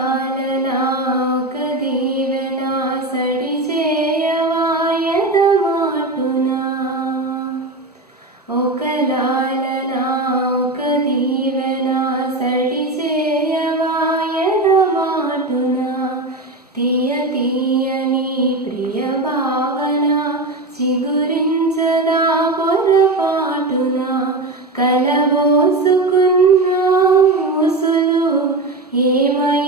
లాలనా ఒక దీవెన సడి చేయవాయద మాటునా ఒక లాలనా ఒక దీవెన సడి చేయవాయద మాటునా తీయ తీయని ప్రియ భావన చిగురించదా పొరపాటున కలబోసుకున్న ఊసులు ఏమై